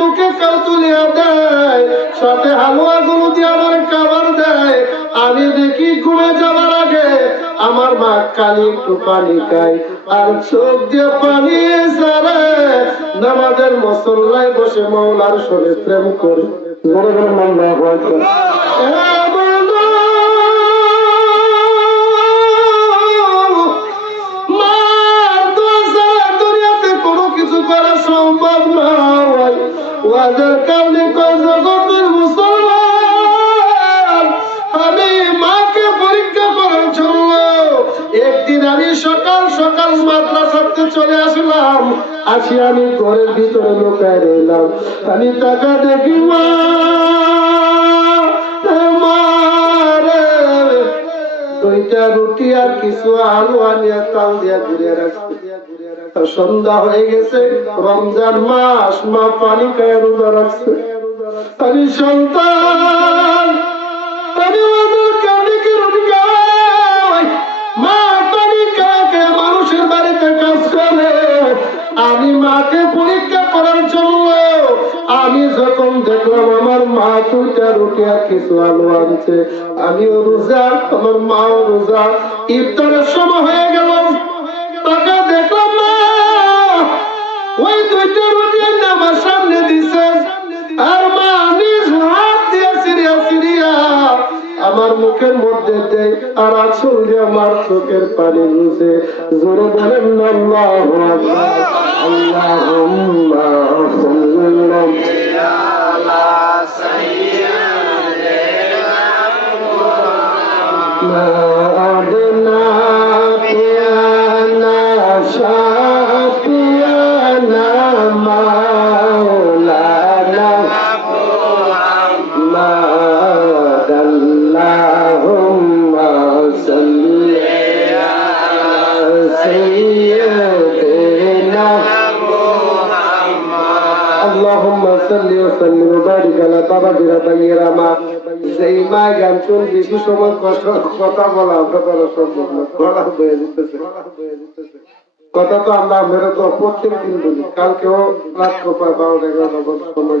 মুখে কাল তুলিয়া দেয়, সাথে হালুয়া গুলো দিয়ে আমার খাবার দেয়। আমি দেখি ঘুমে যাওয়ার আগে আমার মা কালি একটু পানি আর চোখ দিয়ে পানি সারে নামাজের মসল্লায় বসে মৌলার সরে প্রেম করে। বড় বড় মামলা আমি মাকে পরীক্ষা করার জন্য একদিন আমি সকাল সকাল মাদ্রাসাতে চলে আসলাম। আসি আমি ঘরের ভিতরে লুকায় আমি টাকা দেখি মা। দুইটা রুটি আর কিছু আলু আনিয়া তাল দিয়া ঘুরিয়ে রাখছে সন্ধ্যা হয়ে গেছে, রমজান মাস, মা পানি খায় রোজা রাখছে। আমি সন্তান মানুষের বাড়িতে কাজ করে? আমি মাকে পরীক্ষা আমি যখন দেখলাম আমার মা দুইটা রুটি আর কিছু আলু আনছে, আমিও রোজা, আমার মাও রোজা। ইফতারের সময় হয়ে গেল। টাকা দেখলাম ওই দুইটা রুটি আমার সামনে দিছে। আর মা নিজ হাত দিয়ে সিরিয়া সিরিয়া আমার মুখের মধ্যে দেয় আর দিয়ে আমার চোখের পানি মুছে জোরে বলেন না আল্লাহু আকবার আল্লাহুম্মা সাল্লি চল বেশি সময় কথা বলা আমরা করা সম্ভব না। গলা বয়ে দিতেছে। কথা তো আমরা আমরা তো প্রত্যেক দিন বলি। কালকেও রাত কপায় বারোটা এগারোটা সময়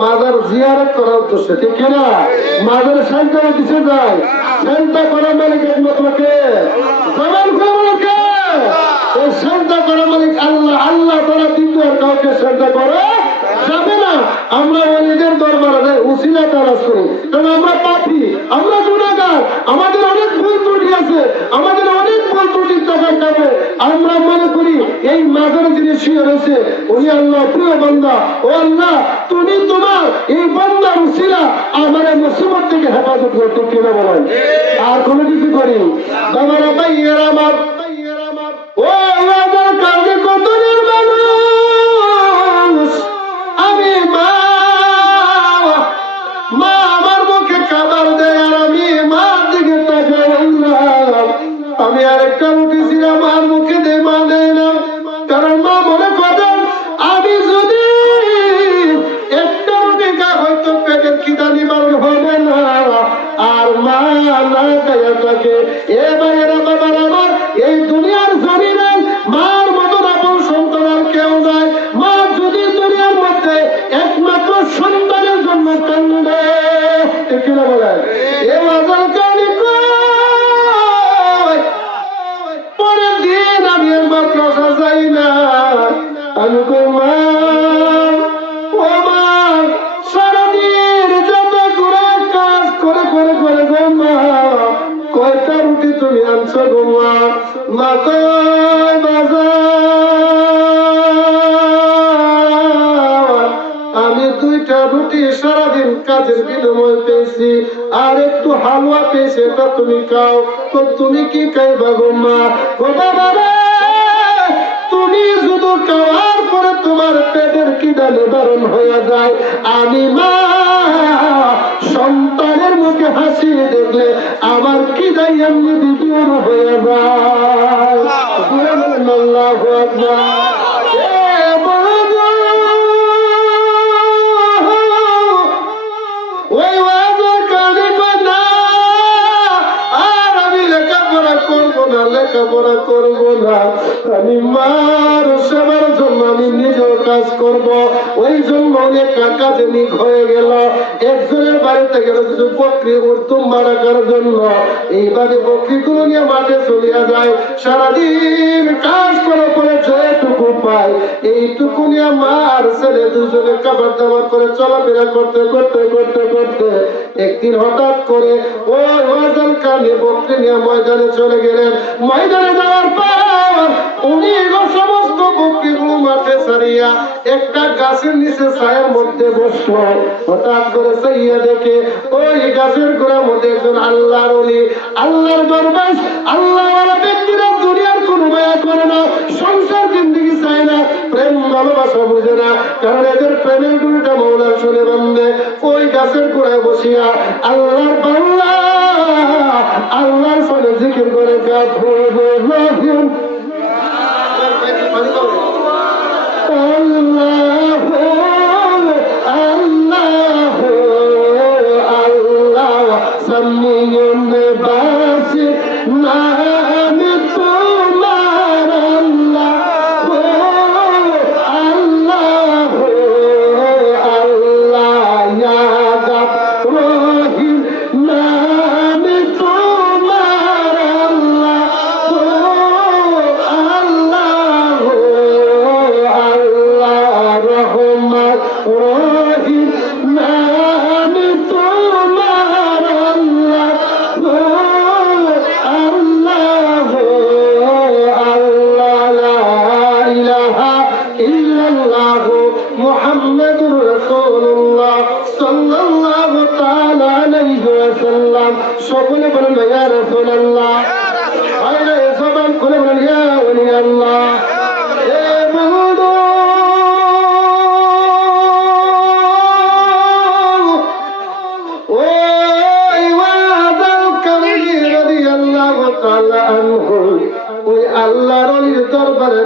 মাজার জিয়ারত করার উদ্দেশ্যে, ঠিক কিনা মাজারে সেন্টারে দিতে যাই সেন্টা করা মালিক একমাত্র কে? জবান কে? এই সেন্টা করা মালিক আল্লাহ আল্লাহ তারা দ্বিতীয় আর কাউকে সেন্টা করে যাবে না। আমরা অলিদের দরবারে যাই, উসিলা তারাস করি। কারণ আমরা পাপি, আমরা গুণাগার আমাদের অনেক ভুল ত্রুটি আছে, আমাদের কাপে আমরা মনে করি এই মাজারে যিনি শুয়ে রয়েছে, উনি আল্লাহ, প্রিয় বান্দা। ও আল্লাহ, তুমি তোমার এই বান্দার উসিলা আমার মুসিবত থেকে হেফাজত করতে কেন বলেন? আর কোনো কিছু করি? বাবারা, ভাইয়েরা আমার ও আমার কাজে দুইটা রুটি সারাদিন কাজের বিনিময় পেয়েছি। আর একটু হালুয়া তুমি খাও। তো তুমি কি খাইবা গো মা? বাবা তুমি শুধু খাওয়ার পরে তোমার পেটের হয়ে যায়। আমি মা সন্তানের মুখে হাসি দেখলে আমার কি দায় আমি বিপীড়ন হয়ে যায়। আল্লাহ লেখাপড়া করব না। আমি মার সেবার জন্য আমি নিজেও কাজ করব। ওই জন্য অনেক কাজে নিক হয়ে গেল। একজনের বাড়িতে গেল কিছু বকরি উর্তুম মারাকার জন্য। এইভাবে বকরিগুলো নিয়ে মাঠে চলিয়া যায়। সারাদিন কাজ করে করে যেটুকু পায় এইটুকু নিয়ে মার ছেলে দুজনে খাবার দাবার করে চলাফেরা করতে করতে করতে করতে একদিন হঠাৎ করে ওই ওয়াজাল কানে বকরি নিয়ে ময়দানে চলে গেলেন। ময়দানে যাওয়ার পর উনি সমস্ত বকরিগুলো মাঠে ছাড়িয়া একটা গাছের নিচে ছায়ার মধ্যে বসল। হঠাৎ করে চাইয়া দেখে ওই গাছের গোড়ার মধ্যে একজন আল্লাহর অলি, আল্লাহর দরবার আল্লাহ ভালোবাসা বুঝে না কারণ এদের প্রেমের গুলিটা মৌলার শুনে বান্ধে ওই গাছের গোড়ায় বসিয়া আল্লাহর বাংলা আল্লাহর ফলে জিকির করে গাফুর রহিম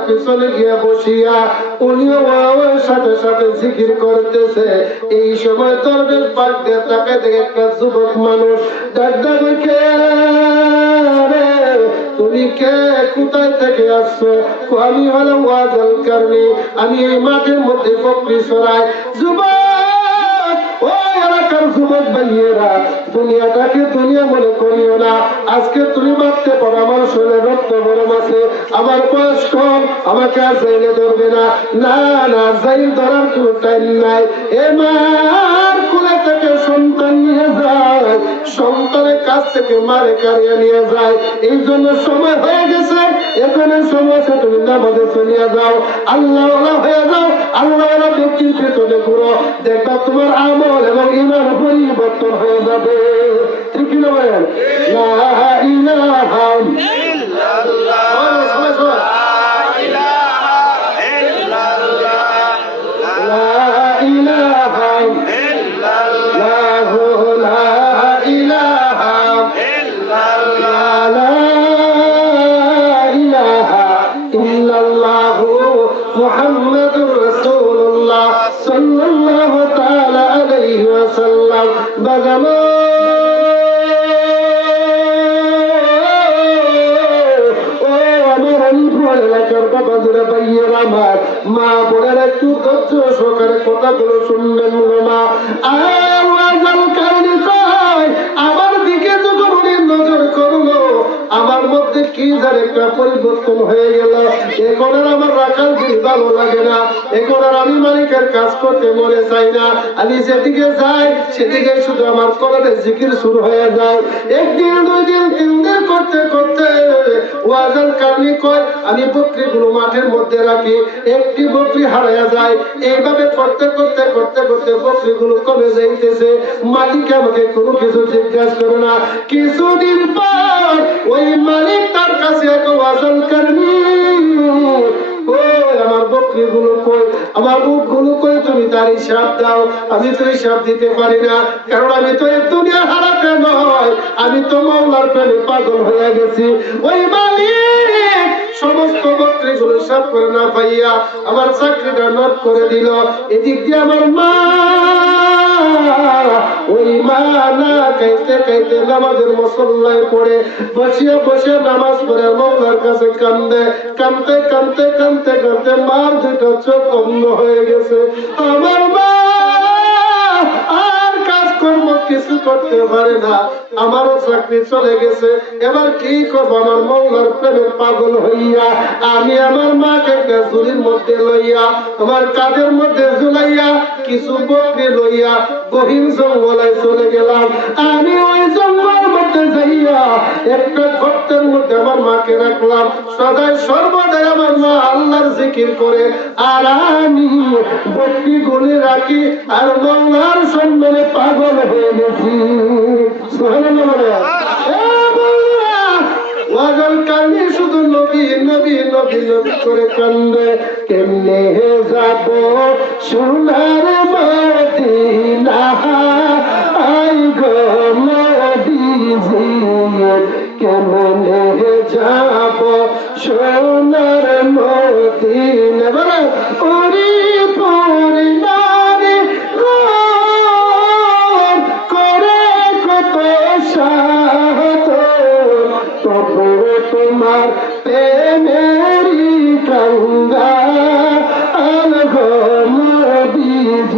পিছনে গিয়ে বসিয়া উনিও ওয়াওয়ের সাথে সাথে জিকির করতেছে। এই সময় দরবেশ তাকে দেখে একটা যুবক মানুষ ডাক ডাক কে তুমি কে? কোথায় থেকে আসছো? আমি হলো ওয়াজল কারণে, আমি এই মাঠের মধ্যে বকরি সরাই যুবক যুবক ভাইয়েরা দুনিয়াটাকে দুনিয়া মনে করিও না। আজকে তুমি ভাবতে পারো, আমার শরীরে রক্ত গরম আছে, আমার বয়স কম, আমাকে আর জাইলে ধরবে না। না না জাইল ধরার কোনো টাইম নাই। এ মার কুলে থেকে সন্তান নিয়ে যায়, সন্তানের কাছ থেকে মারে কারিয়ে নিয়ে যায়। এই জন্য সময় হয়ে গেছে, এখানে সময় তুমি নামাজে যাও। আল্লাহ আল্লাহ ব্যক্তির পেছনে ঘুরো দেখবা তোমার আমল এবং ইমান পরিবর্তন হয়ে যাবে ঠিক কি না বলেন লা পরিবর্তন হয়ে গেল। এখন আর আমার দিল ভালো লাগে না। এখন আর আমি মালিকের কাজ করতে মনে চাই না। আমি যেদিকে যাই, সেদিকে শুধু আমার জিকির শুরু হয়ে যায়। একদিন দুই দিন তিন দিন করতে করতে কয়, আমি বকরিগুলো মাঠের মধ্যে রাখি। একটি বকরি হারাইয়া যায়। এইভাবে করতে করতে করতে করতে বকরিগুলো কমে যাইতেছে। মালিক আমাকে কোনো কিছু জিজ্ঞাসা করে না। কিছুদিন পর গুলো কই? আমার উটগুলো কই? তুমি তার হিসাব দাও। আমি তো হিসাব দিতে পারি না। কারণ আমি তো এই দুনিয়া হারাতে নয়। আমি তো মামলার প্রেমে পাগল হয়ে গেছি। ওই মালিক সমস্ত বকরি গুলো সব করে না পাইয়া আমার চাকরিটা নট করে দিল। এদিক দিয়ে আমার মা ওই মা না খাইতে খাইতে নামাজের পড়ে, বসিয়া বসে নামাজ পড়ে মৌলার কাছে কান্দে কান্দতে কান্দতে কান্দতে কান্দতে মার দুটো চোখ হয়ে গেছে। আমার মা কাজকর্ম কিছু করতে পারে না। আমারও চাকরি চলে গেছে। এবার কি করব? আমার মৌলার প্রেমে পাগল হইয়া, আমি আমার মাকে একটা ঝুড়ির মধ্যে লইয়া, আমার কাজের মধ্যে ঝুলাইয়া, কিছু বকরি লইয়া গহীন জঙ্গলায় চলে মধ্যে আমার মাকে রাখলাম। সদাই সর্বদাই আমার মা পাগল হয়ে গেছি। শুধু নবী নবী নবী নবী করে কান্দে। কেমনে যাব সোনার মদিনা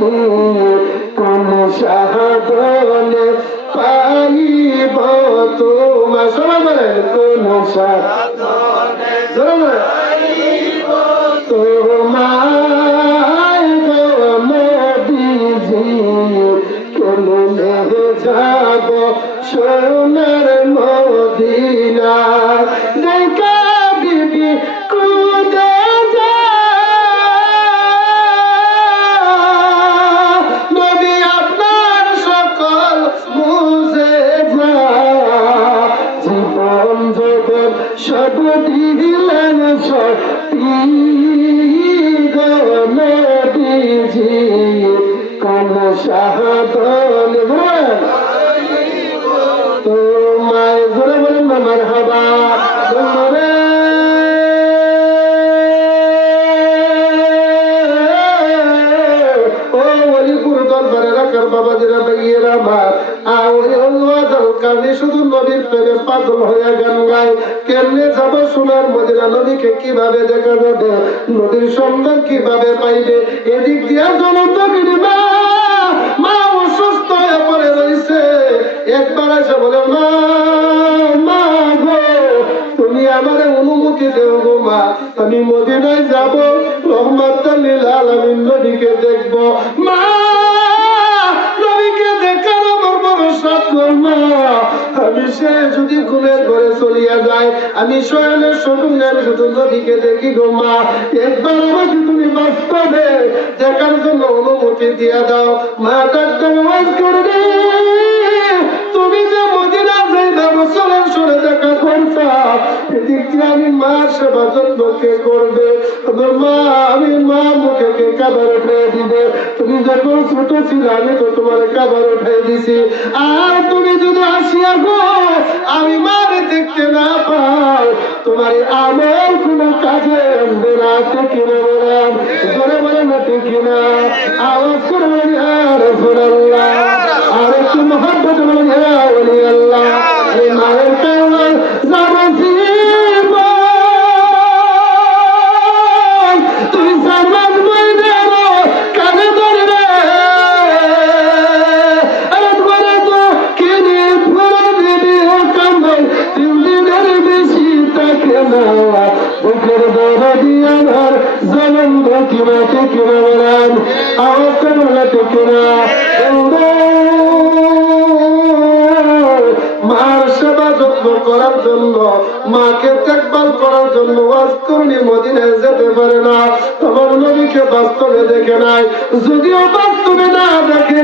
Hallelujah. দরবারে রাখার বাবা যেরা ওই অল্লাহ কারণে শুধু নদীর প্রেমে পাগল গান গায় কেমনে যাব সোনার মদিনা নদীকে কীভাবে দেখা যাবে? নদীর সন্ধান কীভাবে পাইবে? এদিক দিয়া জনতগিরি মা অসুস্থ হয়ে পড়ে রয়েছে একবার এসে বলে, মা তুমি দেও মা। আমি মদিনায় যাব। রহমত আলামিন নদীকে দেখব। মা বড় আমি সে যদি ঘুমের ঘরে চলিয়া যায়, আমি স্বপ্নে আমি শুধু নদীকে দেখি গো মা। একবার আমাকে তুমি বাস্তবে দেখার জন্য অনুমতি দিয়া দাও। মা, ডাক্তার ওয়াজ করবে। তুমি যে মদিনা যাইবা বছরের সরে দেখা করতা এদিক দিয়ে আমি মা সেবা যত্ন কে করবে? তবে মা তুমি যদি আসিয়া গো, আমি মারে দেখতে না পাই। তোমার আমল কোনো কাজে না ঠিক না। বলেন না আওয়াজ করে বলেন আর আর একটু মাকে দেখভাল করার জন্য ওয়াজ করনি, মদিনায় যেতে পারে না। তোমার নবীকে বাস্তবে দেখে নাই। যদিও বাস্তবে না, দেখে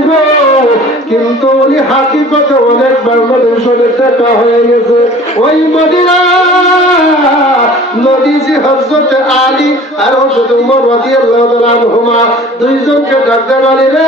কিন্তু উনি হাকিকতে অনেকবার নবীর দুজনের দেখা হয়ে গেছে। ওই মদিনা নদীজি হজরত আলী আর হজরত উমর রাদিয়াল্লাহু তাআলা আনহুমা, দুইজনকে বলি রে।